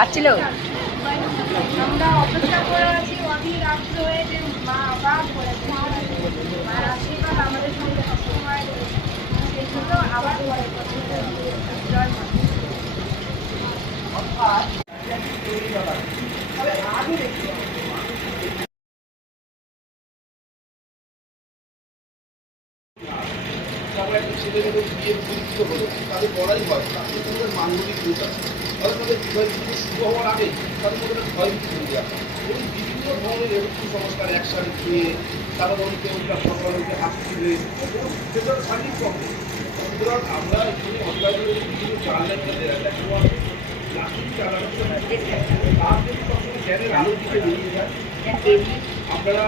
আসছিল আমরা অপেক্ষা করে আছি অধীর রাত্র হয়ে যে মা আবার করেছে মায়ের আশীর্বাদ আমাদের সঙ্গে সবসময় রয়েছে সেই জন্য আবার পরে জয় মা। আমরা একটা ছেলেমেয়েদের বিয়ে পরিচিত হলো তাদের বলাই হয় তাদের মধ্যে মাঙ্গলিক রূপ আছে তাদের মধ্যে বিবাহ কিন্তু শুরু হওয়ার আগে তাদের মধ্যে একটা ভয় ভীতি হয়ে যায় এবং বিভিন্ন ধরনের এরকম সংস্কার একসাথে দিয়ে তারা ধরুন কেউ সকালকে হাত তুলে এবং সেটা শারীরিক প্রবলেম। সুতরাং আমরা এখানে অনলাইনে বিভিন্ন জানলেন প্লাস্টিক চালানো তার যদি সবসময় জ্ঞানের আলো দিকে বেরিয়ে যায় তেমনি